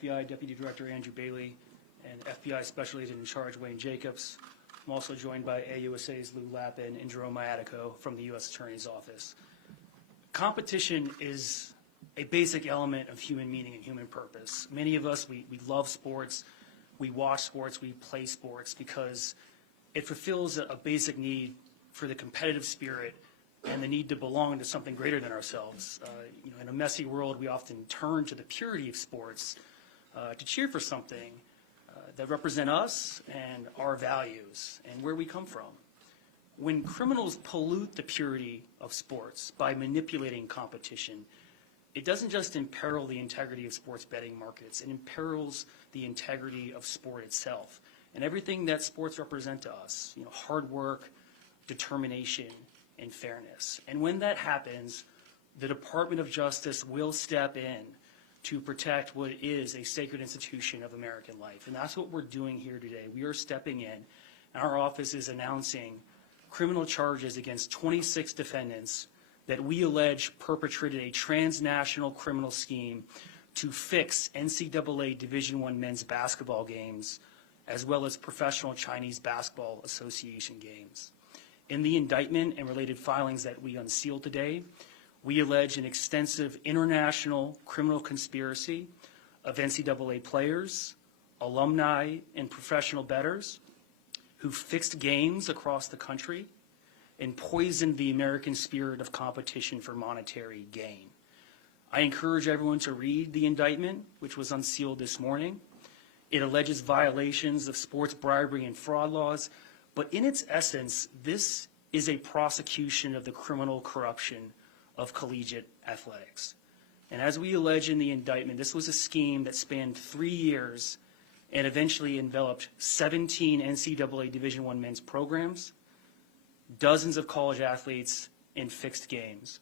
FBI Deputy Director Andrew Bailey and FBI Special Agent in Charge Wayne Jacobs. I'm also joined by AUSA's Lou Lappin and Jerome Iatico from the U.S. Attorney's Office. Competition is a basic element of human meaning and human purpose. Many of us, we love sports, we watch sports, we play sports because it fulfills a basic need for the competitive spirit and the need to belong to something greater than ourselves. In a messy world, we often turn to the purity of sports to cheer for something that represent us and our values and where we come from. When criminals pollute the purity of sports by manipulating competition, it doesn't just imperil the integrity of sports betting markets, it imperils the integrity of sport itself and everything that sports represent to us, hard work, determination, and fairness. And when that happens, the Department of Justice will step in to protect what is a sacred institution of American life. And that's what we're doing here today. We are stepping in, and our office is announcing criminal charges against 26 defendants that we allege perpetrated a transnational criminal scheme to fix NCAA Division I men's basketball games, as well as Professional Chinese Basketball Association games. In the indictment and related filings that we unsealed today, we allege an extensive international criminal conspiracy of NCAA players, alumni, and professional bettors who fixed games across the country and poisoned the American spirit of competition for monetary gain. I encourage everyone to read the indictment, which was unsealed this morning. It alleges violations of sports bribery and fraud laws, but in its essence, this is a prosecution of the criminal corruption of collegiate athletics. And as we allege in the indictment, this was a scheme that spanned 3 years and eventually enveloped 17 NCAA Division I men's programs, dozens of college athletes, and fixed games.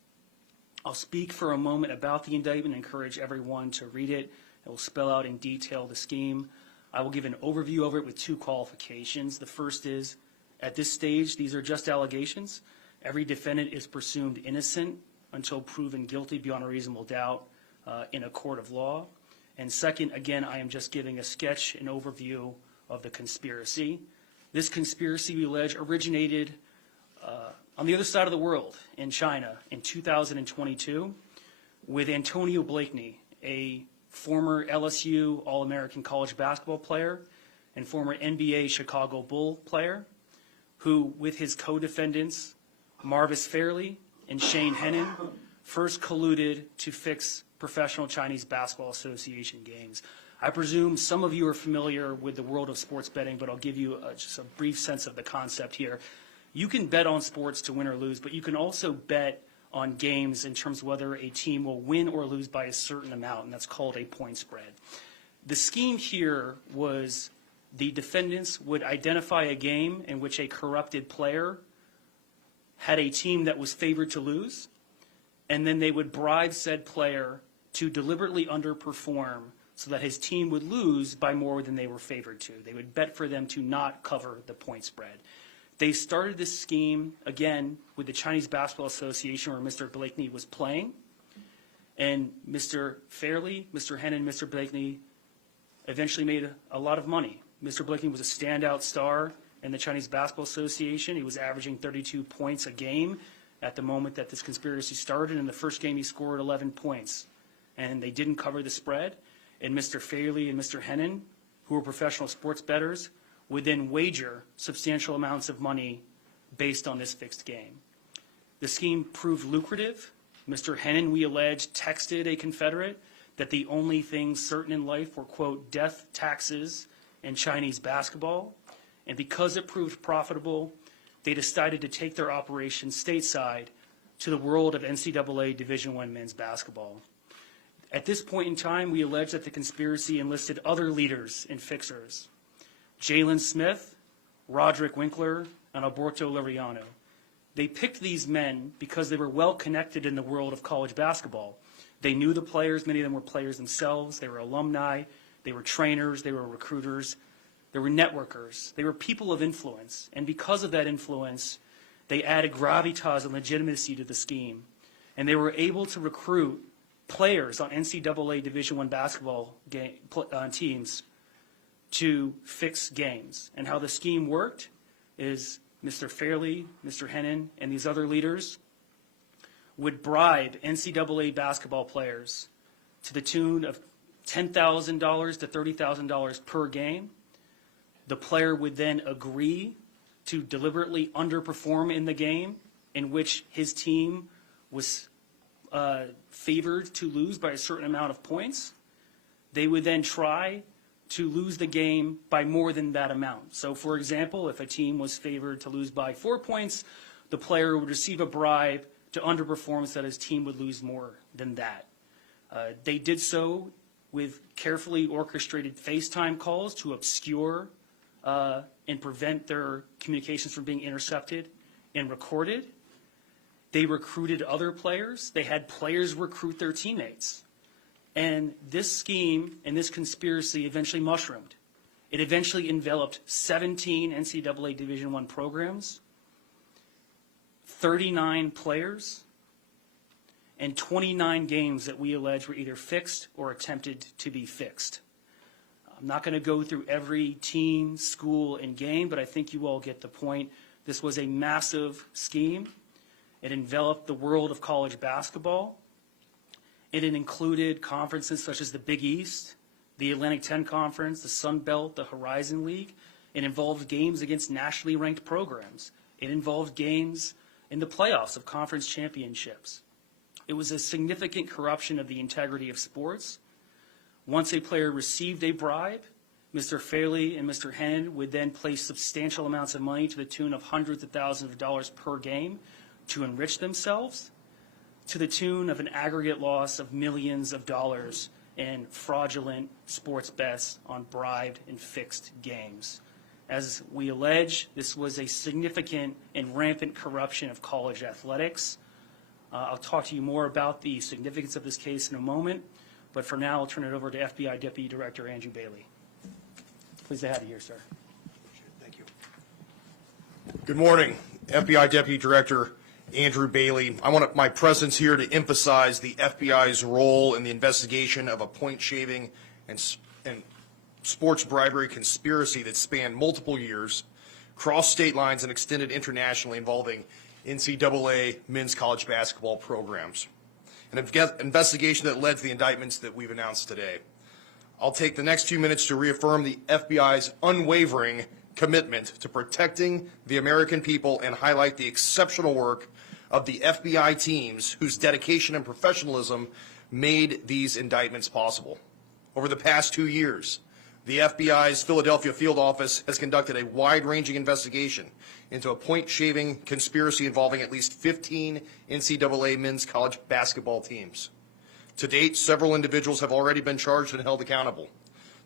I'll speak for a moment about the indictment and encourage everyone to read it. It will spell out in detail the scheme. I will give an overview of it with 2 qualifications. The first is, at this stage, these are just allegations. Every defendant is presumed innocent until proven guilty beyond a reasonable doubt in a court of law. And second, again, I am just giving a sketch, an overview of the conspiracy. This conspiracy, we allege, originated on the other side of the world, in China, in 2022, with Antonio Blakeney, a former LSU All-American college basketball player and former NBA Chicago Bull player, who, with his co-defendants, Marvis Fairley and Shane Hennon, first colluded to fix Professional Chinese Basketball Association games. I presume some of you are familiar with the world of sports betting, but I'll give you just a brief sense of the concept here. You can bet on sports to win or lose, but you can also bet on games in terms of whether a team will win or lose by a certain amount, and that's called a point spread. The scheme here was the defendants would identify a game in which a corrupted player had a team that was favored to lose, and then they would bribe said player to deliberately underperform so that his team would lose by more than they were favored to. They would bet for them to not cover the point spread. They started this scheme, again, with the Chinese Basketball Association, where Mr. Blakeney was playing, and Mr. Fairley, Mr. Hennon, Mr. Blakeney eventually made a lot of money. Mr. Blakeney was a standout star in the Chinese Basketball Association. He was averaging 32 points a game at the moment that this conspiracy started. In the first game, he scored 11 points, and they didn't cover the spread. And Mr. Fairley and Mr. Hennon, who were professional sports bettors, would then wager substantial amounts of money based on this fixed game. The scheme proved lucrative. Mr. Hennon, we allege, texted a Confederate that the only things certain in life were, quote, death, taxes, and Chinese basketball. And because it proved profitable, they decided to take their operation stateside to the world of NCAA Division I men's basketball. At this point in time, we allege that the conspiracy enlisted other leaders and fixers: Jalen Smith, Roderick Winkler, and Alberto Liriano. They picked these men because they were well connected in the world of college basketball. They knew the players. Many of them were players themselves. They were alumni. They were trainers. They were recruiters. They were networkers. They were people of influence. And because of that influence, they added gravitas and legitimacy to the scheme. And they were able to recruit players on NCAA Division I basketball teams to fix games. And how the scheme worked is Mr. Fairley, Mr. Hennon, and these other leaders would bribe NCAA basketball players to the tune of $10,000 to $30,000 per game. The player would then agree to deliberately underperform in the game in which his team was favored to lose by a certain amount of points. They would then try to lose the game by more than that amount. So, for example, if a team was favored to lose by 4 points, the player would receive a bribe to underperform so that his team would lose more than that. They did so with carefully orchestrated FaceTime calls to obscure and prevent their communications from being intercepted and recorded. They recruited other players. They had players recruit their teammates. And this scheme and this conspiracy eventually mushroomed. It eventually enveloped 17 NCAA Division I programs, 39 players, and 29 games that we allege were either fixed or attempted to be fixed. I'm not going to go through every team, school, and game, but I think you all get the point. This was a massive scheme. It enveloped the world of college basketball. It included conferences such as the Big East, the Atlantic 10 Conference, the Sun Belt, the Horizon League. It involved games against nationally ranked programs. It involved games in the playoffs of conference championships. It was a significant corruption of the integrity of sports. Once a player received a bribe, Mr. Fairley and Mr. Hennon would then place substantial amounts of money to the tune of hundreds of thousands of dollars per game to enrich themselves, to the tune of an aggregate loss of millions of dollars in fraudulent sports bets on bribed and fixed games. As we allege, this was a significant and rampant corruption of college athletics. I'll talk to you more about the significance of this case in a moment, but for now I'll turn it over to FBI Deputy Director Andrew Bailey. Pleased to have you here, sir. Thank you. Good morning, FBI Deputy Director Andrew Bailey. I want my presence here to emphasize the FBI's role in the investigation of a point-shaving and sports bribery conspiracy that spanned multiple years, crossed state lines, and extended internationally, involving NCAA men's college basketball programs. An investigation that led to the indictments that we've announced today. I'll take the next few minutes to reaffirm the FBI's unwavering commitment to protecting the American people and highlight the exceptional work of the FBI teams whose dedication and professionalism made these indictments possible. Over the past 2 years, the FBI's Philadelphia field office has conducted a wide-ranging investigation into a point-shaving conspiracy involving at least 15 NCAA men's college basketball teams. To date, several individuals have already been charged and held accountable.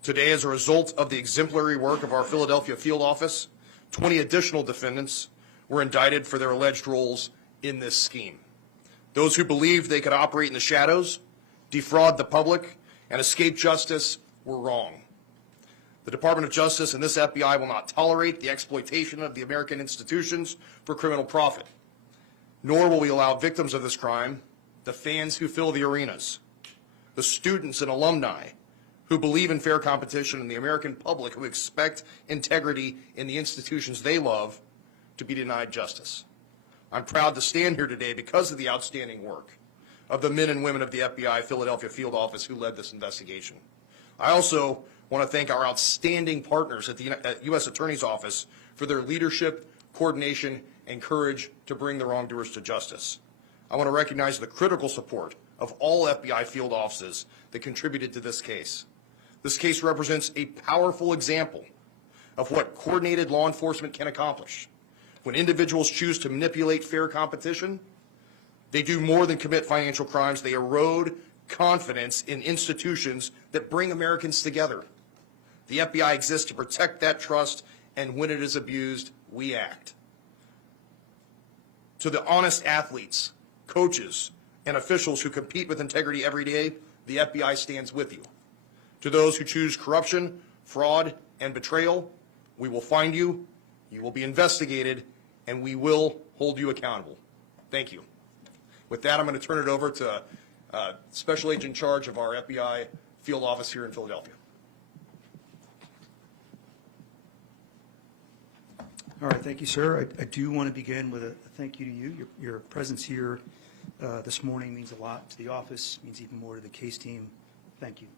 Today, as a result of the exemplary work of our Philadelphia field office, 20 additional defendants were indicted for their alleged roles in this scheme. Those who believed they could operate in the shadows, defraud the public, and escape justice were wrong. The Department of Justice and this FBI will not tolerate the exploitation of the American institutions for criminal profit, nor will we allow victims of this crime, the fans who fill the arenas, the students and alumni who believe in fair competition, and the American public who expect integrity in the institutions they love, to be denied justice. I'm proud to stand here today because of the outstanding work of the men and women of the FBI Philadelphia field office who led this investigation. I also want to thank our outstanding partners at the U.S. Attorney's Office for their leadership, coordination, and courage to bring the wrongdoers to justice. I want to recognize the critical support of all FBI field offices that contributed to this case. This case represents a powerful example of what coordinated law enforcement can accomplish. When individuals choose to manipulate fair competition, they do more than commit financial crimes. They erode confidence in institutions that bring Americans together. The FBI exists to protect that trust, and when it is abused, we act. To the honest athletes, coaches, and officials who compete with integrity every day, the FBI stands with you. To those who choose corruption, fraud, and betrayal, we will find you, you will be investigated, and we will hold you accountable. Thank you. With that, I'm going to turn it over to Special Agent in charge of our FBI field office here in Philadelphia. All right, thank you, sir. I do want to begin with a thank you to you. Your presence here this morning means a lot to the office, means even more to the case team. Thank you.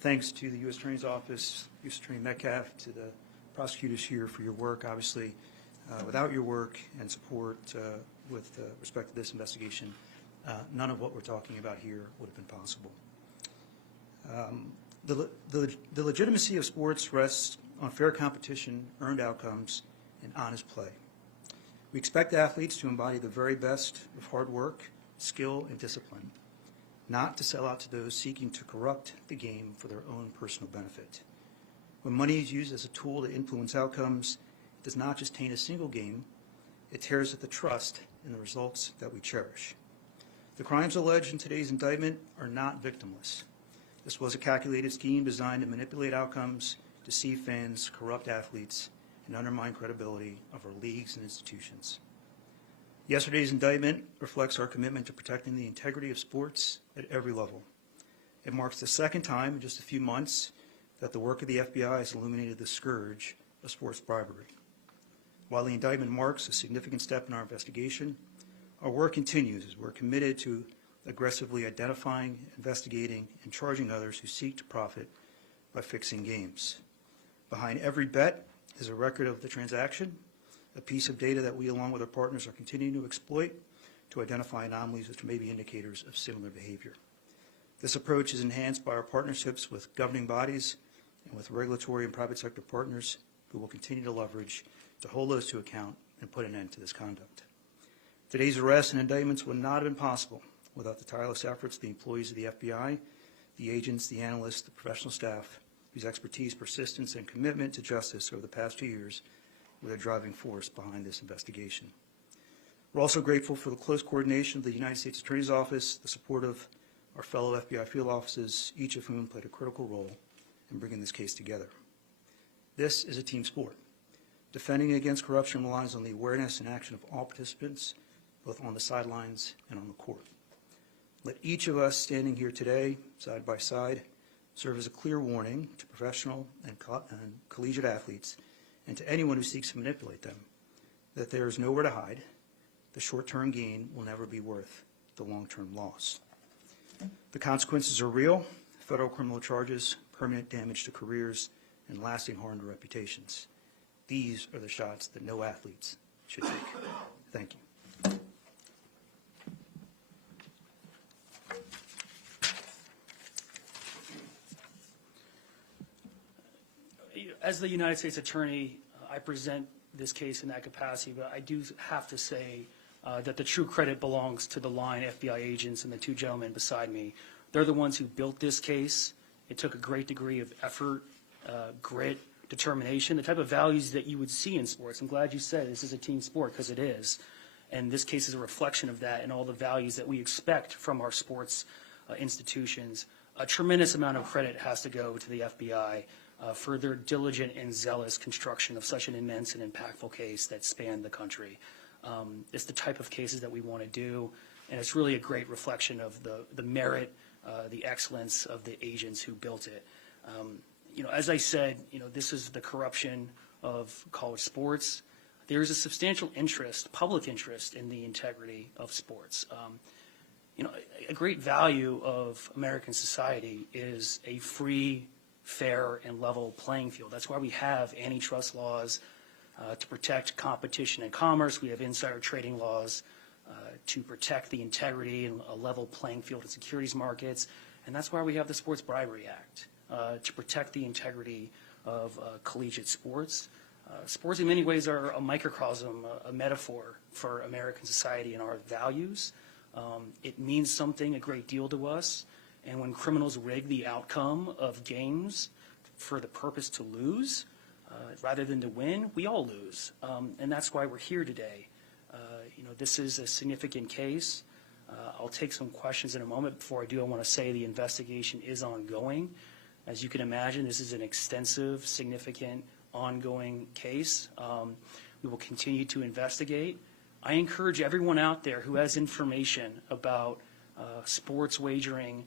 Thanks to the U.S. Attorney's Office, U.S. Attorney Metcalf, to the prosecutors here for your work. Obviously, without your work and support with respect to this investigation, none of what we're talking about here would have been possible. The legitimacy of sports rests on fair competition, earned outcomes, and honest play. We expect athletes to embody the very best of hard work, skill, and discipline, not to sell out to those seeking to corrupt the game for their own personal benefit. When money is used as a tool to influence outcomes, it does not just taint a single game, it tears at the trust in the results that we cherish. The crimes alleged in today's indictment are not victimless. This was a calculated scheme designed to manipulate outcomes, deceive fans, corrupt athletes, and undermine credibility of our leagues and institutions. Yesterday's indictment reflects our commitment to protecting the integrity of sports at every level. It marks the second time in just a few months that the work of the FBI has illuminated the scourge of sports bribery. While the indictment marks a significant step in our investigation, our work continues as we're committed to aggressively identifying, investigating, and charging others who seek to profit by fixing games. Behind every bet is a record of the transaction, a piece of data that we, along with our partners, are continuing to exploit to identify anomalies which may be indicators of similar behavior. This approach is enhanced by our partnerships with governing bodies and with regulatory and private sector partners who will continue to leverage to hold those to account and put an end to this conduct. Today's arrests and indictments would not have been possible without the tireless efforts of the employees of the FBI, the agents, the analysts, the professional staff, whose expertise, persistence, and commitment to justice over the past 2 years were the driving force behind this investigation. We're also grateful for the close coordination of the United States Attorney's Office, the support of our fellow FBI field offices, each of whom played a critical role in bringing this case together. This is a team sport. Defending against corruption relies on the awareness and action of all participants, both on the sidelines and on the court. Let each of us standing here today, side by side, serve as a clear warning to professional and collegiate athletes and to anyone who seeks to manipulate them that there is nowhere to hide. The short-term gain will never be worth the long-term loss. The consequences are real: federal criminal charges, permanent damage to careers, and lasting harm to reputations. These are the shots that no athletes should take. Thank you. As the United States Attorney, I present this case in that capacity, but I do have to say that the true credit belongs to the line FBI agents and the two gentlemen beside me. They're the ones who built this case. It took a great degree of effort, grit, determination, the type of values that you would see in sports. I'm glad you said this is a team sport, because it is. And this case is a reflection of that and all the values that we expect from our sports institutions. A tremendous amount of credit has to go to the FBI for their diligent and zealous construction of such an immense and impactful case that spanned the country. It's the type of cases that we want to do, and it's really a great reflection of the merit, the excellence of the agents who built it. As I said, this is the corruption of college sports. There is a substantial interest, public interest, in the integrity of sports. A great value of American society is a free, fair, and level playing field. That's why we have antitrust laws to protect competition and commerce. We have insider trading laws to protect the integrity and a level playing field in securities markets. And that's why we have the Sports Bribery Act to protect the integrity of collegiate sports. Sports in many ways are a microcosm, a metaphor for American society and our values. It means something a great deal to us. And when criminals rig the outcome of games for the purpose to lose, rather than to win, we all lose. And that's why we're here today. This is a significant case. I'll take some questions in a moment. Before I do, I want to say the investigation is ongoing. As you can imagine, this is an extensive, significant, ongoing case. We will continue to investigate. I encourage everyone out there who has information about sports wagering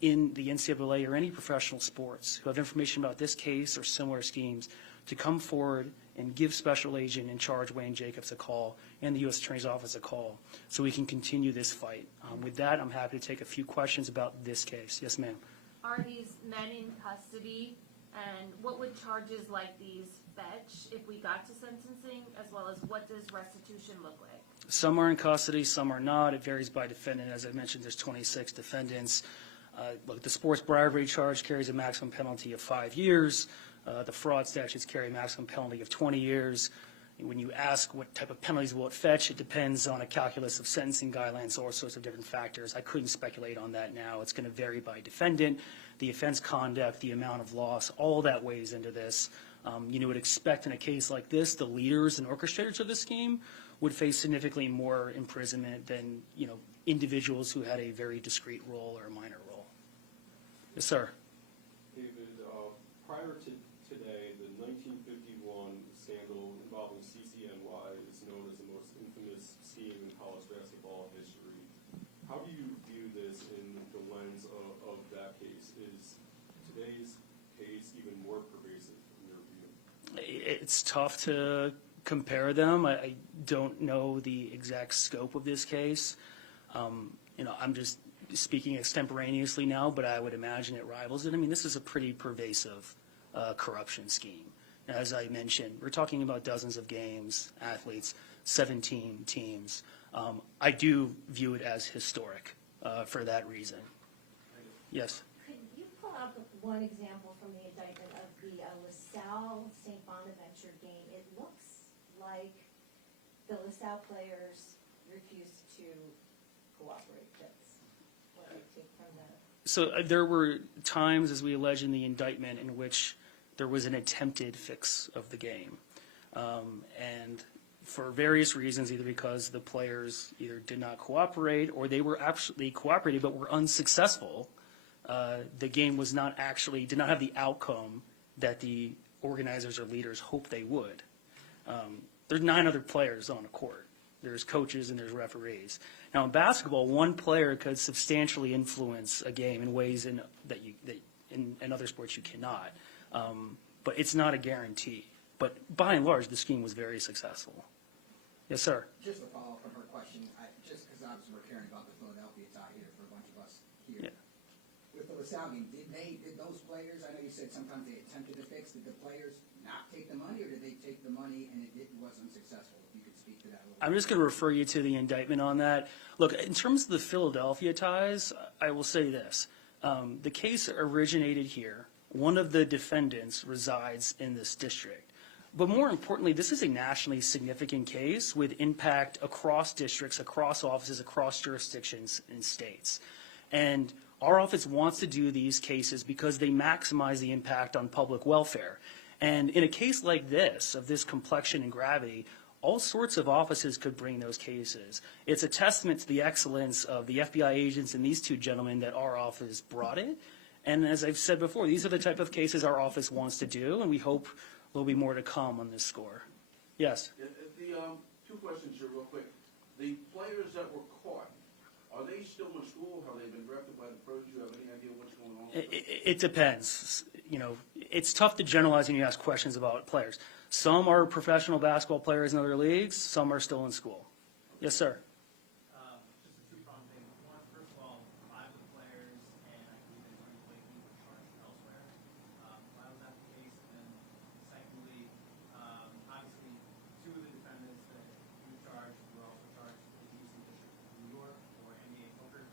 in the NCAA or any professional sports who have information about this case or similar schemes to come forward and give Special Agent in charge Wayne Jacobs a call and the U.S. Attorney's Office a call so we can continue this fight. With that, I'm happy to take a few questions about this case. Yes, ma'am. Are these men in custody, and what would charges like these fetch if we got to sentencing, as well as what does restitution look like? Some are in custody, some are not. It varies by defendant. As I mentioned, there's 26 defendants. Look, the sports bribery charge carries a maximum penalty of 5 years. The fraud statutes carry a maximum penalty of 20 years. When you ask what type of penalties will it fetch, it depends on a calculus of sentencing guidelines, all sorts of different factors. I couldn't speculate on that now. It's going to vary by defendant, the offense conduct, the amount of loss, all that weighs into this. You would expect in a case like this, the leaders and orchestrators of the scheme would face significantly more imprisonment than, individuals who had a very discrete role or a minor role. Yes, sir. David, prior to today, the 1951 scandal involving CCNY is known as the most infamous scheme in college basketball history. How do you view this in the lens of that case? Is today's case even more pervasive in your view? It's tough to compare them. I don't know the exact scope of this case. I'm just speaking extemporaneously now, but I would imagine it rivals it. I mean, this is a pretty pervasive corruption scheme. As I mentioned, we're talking about dozens of games, athletes, 17 teams. I do view it as historic for that reason. Yes? Could you pull out one example from the indictment of the LaSalle St. Bonaventure game? It looks like the LaSalle players refused to cooperate. That's what I take from that. So there were times, as we allege in the indictment, in which there was an attempted fix of the game. And for various reasons, either because the players either did not cooperate or they were actually cooperating but were unsuccessful, the game was not actually, did not have the outcome that the organizers or leaders hoped they would. There's 9 other players on the court. There's coaches and there's referees. Now in basketball, one player could substantially influence a game in ways in other sports you cannot. But it's not a guarantee. But by and large, the scheme was very successful. Yes, sir. Just to follow up on her question, just because obviously we're caring about the Philadelphia tie here for a bunch of us here. Yeah. With the LaSalle game, did those players, I know you said sometimes they attempted to fix, did the players not take the money, or did they take the money and it wasn't successful? If you could speak to that a little bit. I'm just going to refer you to the indictment on that. Look, in terms of the Philadelphia ties, I will say this. The case originated here. One of the defendants resides in this district. But more importantly, this is a nationally significant case with impact across districts, across offices, across jurisdictions and states. And our office wants to do these cases because they maximize the impact on public welfare. And in a case like this, of this complexion and gravity, all sorts of offices could bring those cases. It's a testament to the excellence of the FBI agents and these 2 gentlemen that our office brought it. And as I've said before, these are the type of cases our office wants to do, and we hope there'll be more to come on this score. Yes? The 2 questions here real quick. The players that were caught, are they still in school? Have they been drafted by the pros? Do you have any idea what's going on with them? It depends. It's tough to generalize when you ask questions about players. Some are professional basketball players in other leagues. Some are still in school. Yes, sir. Just a 2-pronged thing. One, first of all, 5 of the players and I believe Attorney Blakey were charged elsewhere. Why was that the case? And then secondly, obviously 2 of the defendants that you charged were also charged with the Eastern District of New York or NBA poker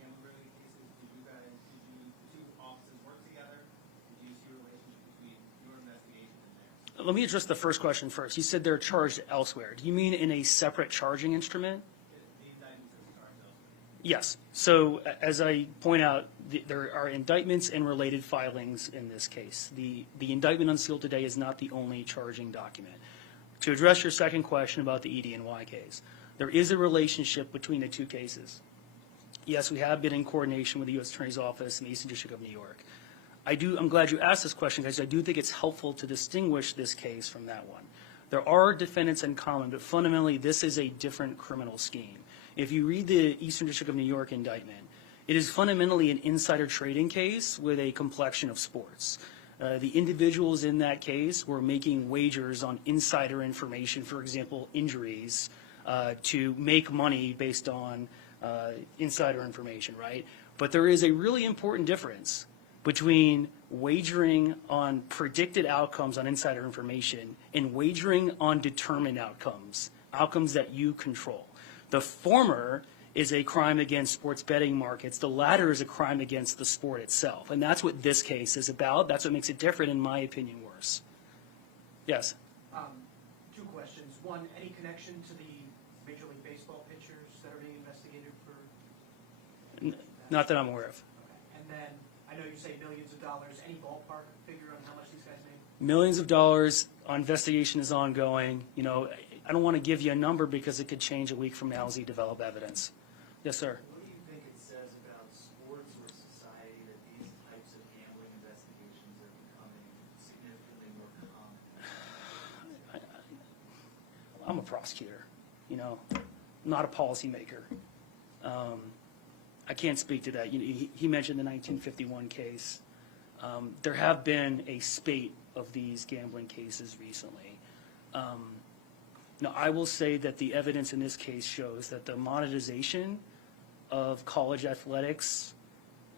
gambling cases. The 2 offices work together? Did you see a relationship between your investigation and theirs? Let me address the first question first. You said they're charged elsewhere. Do you mean in a separate charging instrument? The indictment says charged elsewhere. Yes. So as I point out, there are indictments and related filings in this case. The indictment unsealed today is not the only charging document. To address your second question about the ED&Y case, there is a relationship between the 2 cases. Yes, we have been in coordination with the U.S. Attorney's Office and the Eastern District of New York. I'm glad you asked this question because I do think it's helpful to distinguish this case from that one. There are defendants in common, but fundamentally this is a different criminal scheme. if you read the Eastern District of New York indictment, it is fundamentally an insider trading case with a complexion of sports. The individuals in that case were making wagers on insider information, for example, injuries, to make money based on insider information, right? But there is a really important difference between wagering on predicted outcomes on insider information and wagering on determined outcomes, outcomes that you control. The former is a crime against sports betting markets. The latter is a crime against the sport itself. And that's what this case is about. That's what makes it different, in my opinion, worse. Yes? Two questions. One, any connection to the Major League Baseball pitchers that are being investigated for? Not that I'm aware of. Okay. And then, I know you say millions of dollars. Any ballpark figure on how much these guys made? Millions of dollars. Investigation is ongoing. You know, I don't want to give you a number because it could change a week from now as we develop evidence. Yes, sir. What do you think it says about sports or society that these types of gambling investigations are becoming significantly more common? I'm a prosecutor, you know, not a policymaker. I can't speak to that. He mentioned the 1951 case. There have been a spate of these gambling cases recently. Now, I will say that the evidence in this case shows that the monetization of college athletics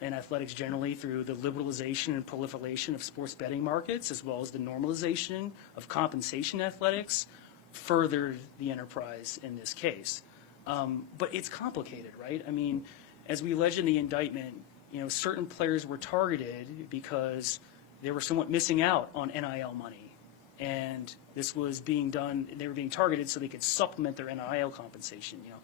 and athletics generally through the liberalization and proliferation of sports betting markets, as well as the normalization of compensation athletics, furthered the enterprise in this case. But it's complicated, right? I mean, as we allege in the indictment, you know, certain players were targeted because they were somewhat missing out on NIL money. And this was being done, they were being targeted so they could supplement their NIL compensation, you know.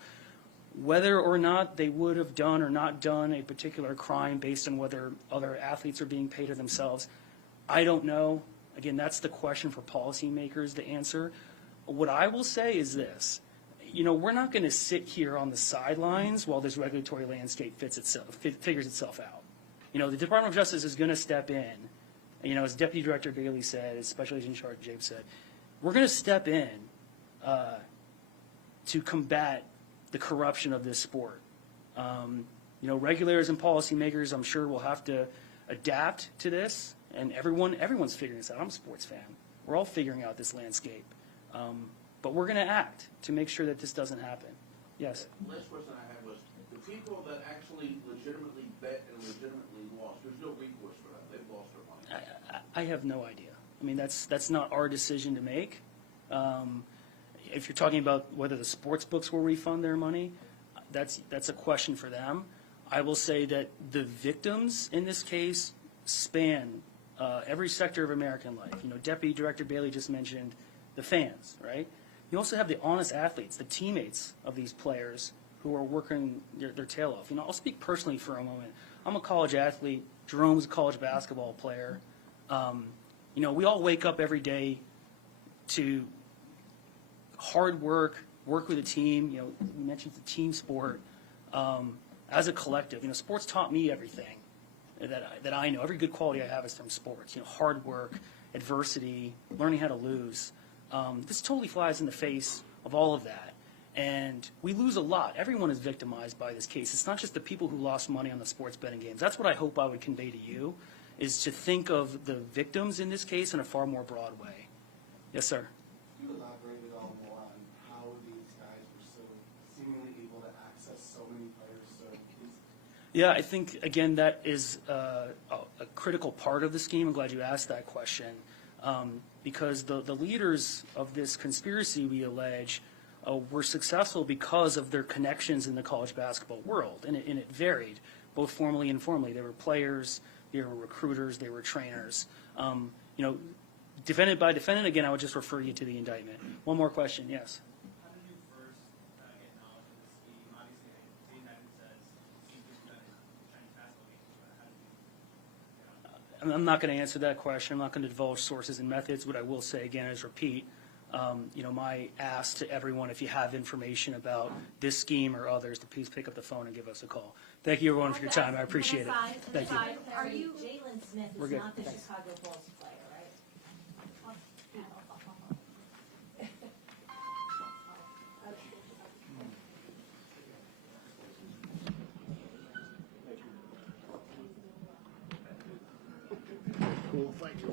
Whether or not they would have done or not done a particular crime based on whether other athletes are being paid or themselves, I don't know. Again, that's the question for policymakers to answer. What I will say is this. You know, we're not going to sit here on the sidelines while this regulatory landscape figures itself out. You know, the Department of Justice is going to step in. You know, as Deputy Director Bailey said, as Special Agent in Charge James said, we're going to step in to combat the corruption of this sport. You know, regulators and policymakers, I'm sure, will have to adapt to this, and everyone's figuring this out. I'm a sports fan. We're all figuring out this landscape. But we're going to act to make sure that this doesn't happen. Yes? Last question I had was, the people that actually legitimately bet and legitimately lost, there's no recourse for that. They've lost their money. I have no idea. I mean, that's not our decision to make. If you're talking about whether the sports books will refund their money, that's a question for them. I will say that the victims in this case span every sector of American life. You know, Deputy Director Bailey just mentioned the fans, right? You also have the honest athletes, the teammates of these players who are working their tail off. You know, I'll speak personally for a moment. I'm a college athlete. Jerome's a college basketball player. You know, we all wake up every day to hard work with a team. You know, we mentioned the team sport as a collective. You know, sports taught me everything that I know. Every good quality I have is from sports. You know, hard work, adversity, learning how to lose. This totally flies in the face of all of that. And we lose a lot. Everyone is victimized by this case. It's not just the people who lost money on the sports betting games. That's what I hope I would convey to you, is to think of the victims in this case in a far more broad way. Yes, sir? Can you elaborate at all more on how these guys were so seemingly able to access so many players so easily? Yeah, I think, again, that is a critical part of the scheme. I'm glad you asked that question. Because the leaders of this conspiracy, we allege, were successful because of their connections in the college basketball world. And it varied, both formally and informally. They were players, they were recruiters, they were trainers. You know, defendant by defendant, again, I would just refer you to the indictment. One more question, yes? How did you first get knowledge of the scheme? Obviously, the indictment says you just got Chinese basketball games, but how did you get on? I'm not going to answer that question. I'm not going to divulge sources and methods. What I will say, again, is repeat, you know, my ask to everyone, if you have information about this scheme or others, to please pick up the phone and give us a call. Thank you, everyone, for your time. I appreciate it. Thank you. Are you? Jalen Smith We're is good. not the Thanks. Chicago Bulls player, right? fight you